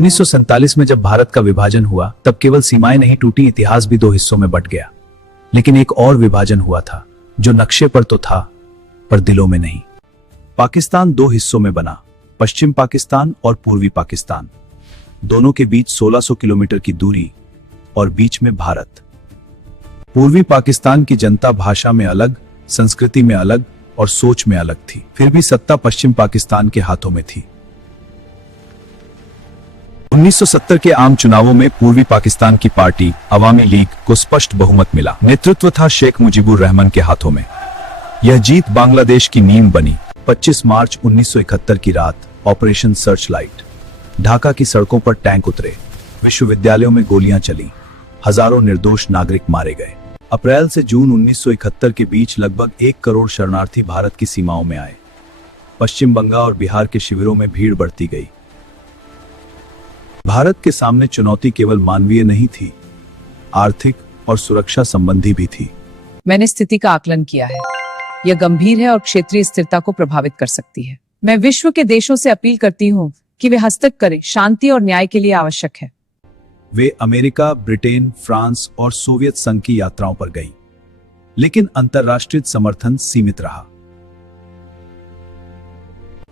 1947 में जब भारत का विभाजन हुआ तब केवल सीमाएं नहीं टूटी, इतिहास भी दो हिस्सों में बंट गया। लेकिन एक और विभाजन हुआ था जो नक्शे पर तो था पर दिलों में नहीं। पाकिस्तान दो हिस्सों में बना, पश्चिम पाकिस्तान और पूर्वी पाकिस्तान। दोनों के बीच 1600 किलोमीटर की दूरी और बीच में भारत। पूर्वी पाकिस्तान की जनता भाषा में अलग, संस्कृति में अलग और सोच में अलग थी। फिर भी सत्ता पश्चिम पाकिस्तान के हाथों में थी। 1970 के आम चुनावों में पूर्वी पाकिस्तान की पार्टी अवामी लीग को स्पष्ट बहुमत मिला। नेतृत्व था शेख मुजीबुर रहमान के हाथों में। यह जीत बांग्लादेश की नींव बनी। 25 मार्च 1971 की रात ऑपरेशन सर्च लाइट। ढाका की सड़कों पर टैंक उतरे, विश्वविद्यालयों में गोलियां चली, हजारों निर्दोष नागरिक मारे गए। अप्रैल से जून 1971 के बीच लगभग 1 करोड़ शरणार्थी भारत की सीमाओं में आए। पश्चिम बंगाल और बिहार के शिविरों में भीड़ बढ़ती गई। भारत के सामने चुनौती केवल मानवीय नहीं थी, आर्थिक और सुरक्षा संबंधी भी थी। मैंने स्थिति का आकलन किया है। यह गंभीर है और क्षेत्रीय स्थिरता को प्रभावित कर सकती है। मैं विश्व के देशों से अपील करती हूँ कि वे हस्तक्षेप करें। शांति और न्याय के लिए आवश्यक है। वे अमेरिका, ब्रिटेन, फ्रांस और सोवियत संघ की यात्राओं पर गईं, लेकिन अंतर्राष्ट्रीय समर्थन सीमित रहा।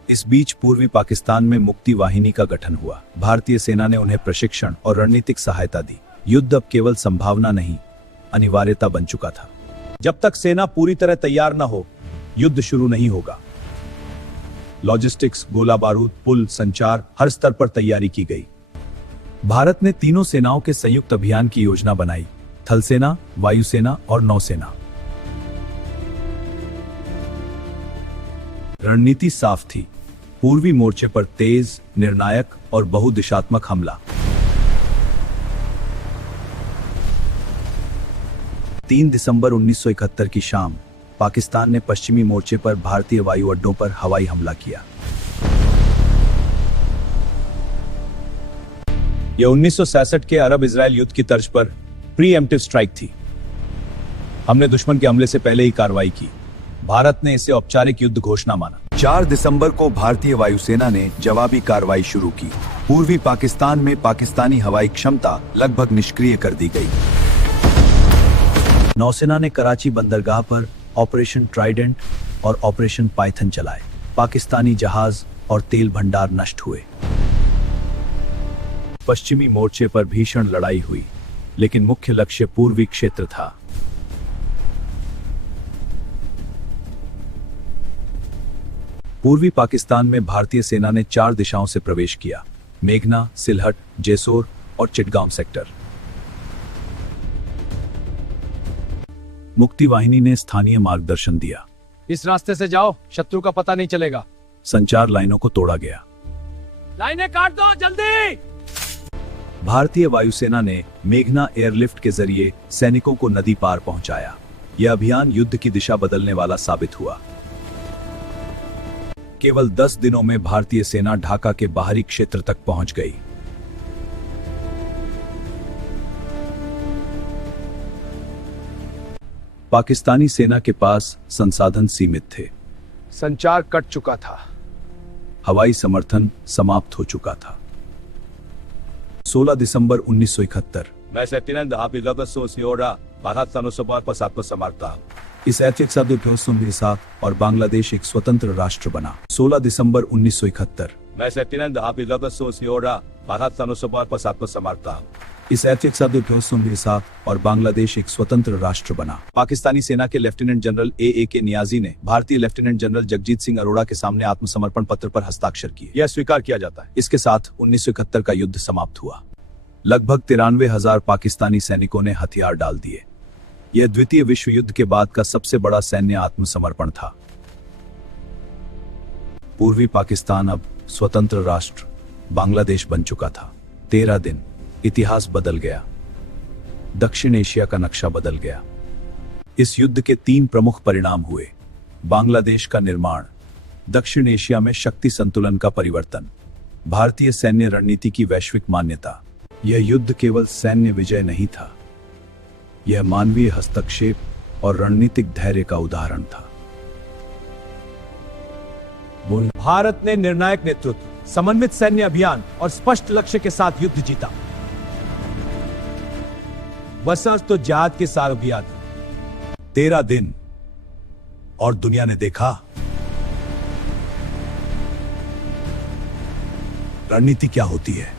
इस बीच पूर्वी पाकिस्तान में मुक्ति वाहिनी का गठन हुआ। भारतीय सेना ने उन्हें प्रशिक्षण और रणनीतिक सहायता दी। युद्ध अब केवल संभावना नहीं, अनिवार्यता बन चुका था। जब तक सेना पूरी तरह तैयार न हो, युद्ध शुरू नहीं होगा। लॉजिस्टिक्स, गोला बारूद, पुल, संचार, हर स्तर पर तैयारी की गई। भारत ने तीनों सेनाओं के संयुक्त अभियान की योजना बनाई: थल सेना, वायुसेना और नौसेना। रणनीति साफ थी: पूर्वी मोर्चे पर तेज, निर्णायक और बहुदिशात्मक हमला। 3 दिसंबर 1971 की शाम पाकिस्तान ने पश्चिमी मोर्चे पर भारतीय वायु अड्डों पर हवाई हमला किया। यह 1966 के अरब इजराइल युद्ध की तर्ज पर प्रीएम्प्टिव स्ट्राइक थी। हमने दुश्मन के हमले से पहले ही कार्रवाई की। भारत ने इसे औपचारिक युद्ध घोषणा माना। 4 दिसंबर को भारतीय वायुसेना ने जवाबी कार्रवाई शुरू की। पूर्वी पाकिस्तान में पाकिस्तानी हवाई क्षमता लगभग निष्क्रिय कर दी गई। नौसेना ने कराची बंदरगाह पर ऑपरेशन ट्राइडेंट और ऑपरेशन पाइथन चलाए। पाकिस्तानी जहाज और तेल भंडार नष्ट हुए। पश्चिमी मोर्चे पर भीषण लड़ाई हुई, लेकिन मुख्य लक्ष्य पूर्वी क्षेत्र था। पूर्वी पाकिस्तान में भारतीय सेना ने 4 दिशाओं से प्रवेश किया: मेघना, सिलहट, जेसोर और चिटगांव सेक्टर। मुक्ति वाहिनी ने स्थानीय मार्गदर्शन दिया। इस रास्ते से जाओ, शत्रु का पता नहीं चलेगा। संचार लाइनों को तोड़ा गया। लाइनें काट दो, जल्दी। भारतीय वायुसेना ने मेघना एयरलिफ्ट के जरिए सैनिकों को नदी पार पहुंचाया। यह अभियान युद्ध की दिशा बदलने वाला साबित हुआ। केवल 10 दिनों में भारतीय सेना ढाका के बाहरी क्षेत्र तक पहुंच गई। पाकिस्तानी सेना के पास संसाधन सीमित थे। संचार कट चुका था। हवाई समर्थन समाप्त हो चुका था। 16 दिसंबर 1971 इस ऐतिहासिक और बांग्लादेश एक स्वतंत्र राष्ट्र बना। 16 दिसंबर 1971 इस ऐतिहासिक और बांग्लादेश एक स्वतंत्र राष्ट्र बना। पाकिस्तानी सेना के लेफ्टिनेंट जनरल ए.के. नियाजी ने भारतीय लेफ्टिनेंट जनरल जगजीत सिंह अरोड़ा के सामने आत्मसमर्पण पत्र पर हस्ताक्षर किए। यह स्वीकार किया जाता है। इसके साथ 1971 का युद्ध समाप्त हुआ। लगभग 93,000 पाकिस्तानी सैनिकों ने हथियार डाल दिए। यह द्वितीय विश्व युद्ध के बाद का सबसे बड़ा सैन्य आत्मसमर्पण था। पूर्वी पाकिस्तान अब स्वतंत्र राष्ट्र बांग्लादेश बन चुका था। 13 दिन, इतिहास बदल गया। दक्षिण एशिया का नक्शा बदल गया। इस युद्ध के 3 प्रमुख परिणाम हुए: बांग्लादेश का निर्माण, दक्षिण एशिया में शक्ति संतुलन का परिवर्तन, भारतीय सैन्य रणनीति की वैश्विक मान्यता। यह युद्ध केवल सैन्य विजय नहीं था, यह मानवीय हस्तक्षेप और रणनीतिक धैर्य का उदाहरण था। भारत ने निर्णायक नेतृत्व, समन्वित सैन्य अभियान और स्पष्ट लक्ष्य के साथ युद्ध जीता। बसंत तो जिहाद के सारभिया था। 13 दिन और दुनिया ने देखा रणनीति क्या होती है।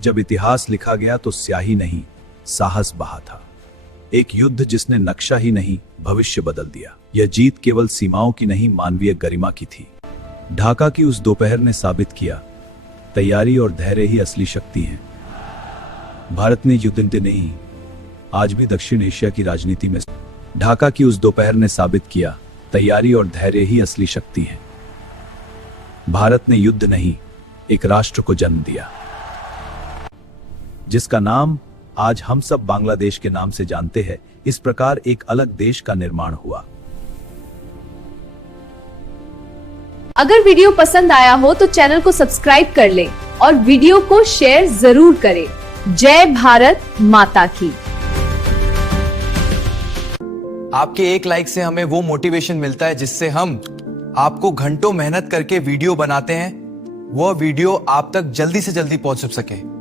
जब इतिहास लिखा गया तो स्याही नहीं, साहस बहा था। एक युद्ध जिसने नक्शा ही नहीं, भविष्य बदल दिया। यह जीत केवल सीमाओं की नहीं, मानवीय गरिमा की थी। ढाका की उस दोपहर ने साबित किया, तैयारी और धैर्य ही असली शक्ति हैं। भारत ने युद्ध नहीं, आज भी दक्षिण एशिया की राजनीति में ढाका की उस दोपहर ने साबित किया, तैयारी और धैर्य ही असली शक्ति है। भारत ने युद्ध नहीं, एक राष्ट्र को जन्म दिया, जिसका नाम आज हम सब बांग्लादेश के नाम से जानते हैं। इस प्रकार एक अलग देश का निर्माण हुआ। अगर वीडियो पसंद आया हो तो चैनल को सब्सक्राइब कर ले और वीडियो को शेयर जरूर करें। जय भारत माता की। आपके एक लाइक से हमें वो मोटिवेशन मिलता है जिससे हम आपको घंटों मेहनत करके वीडियो बनाते हैं, वह वीडियो आप तक जल्दी से जल्दी पहुंच सके।